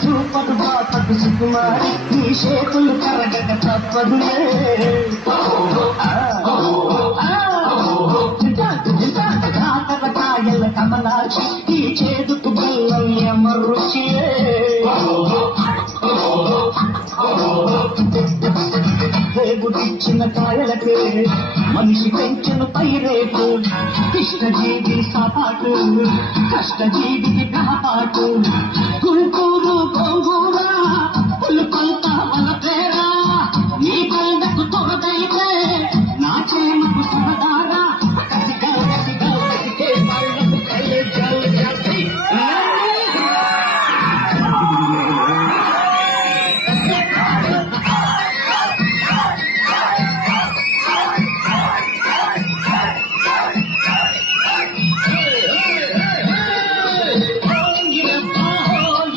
super బాపకు సుకుమారి నీ చేతులు కరగక తప్పదులే కాకరకాయల కమలాచి ఈ చేదుకు బెల్లం ఎమరుచి దేవుడిచ్చిన కాయలకే మనిషి పెంచిన పైరేపు ఇష్టజీవి సాపాటు కష్టజీవికి కాపాటు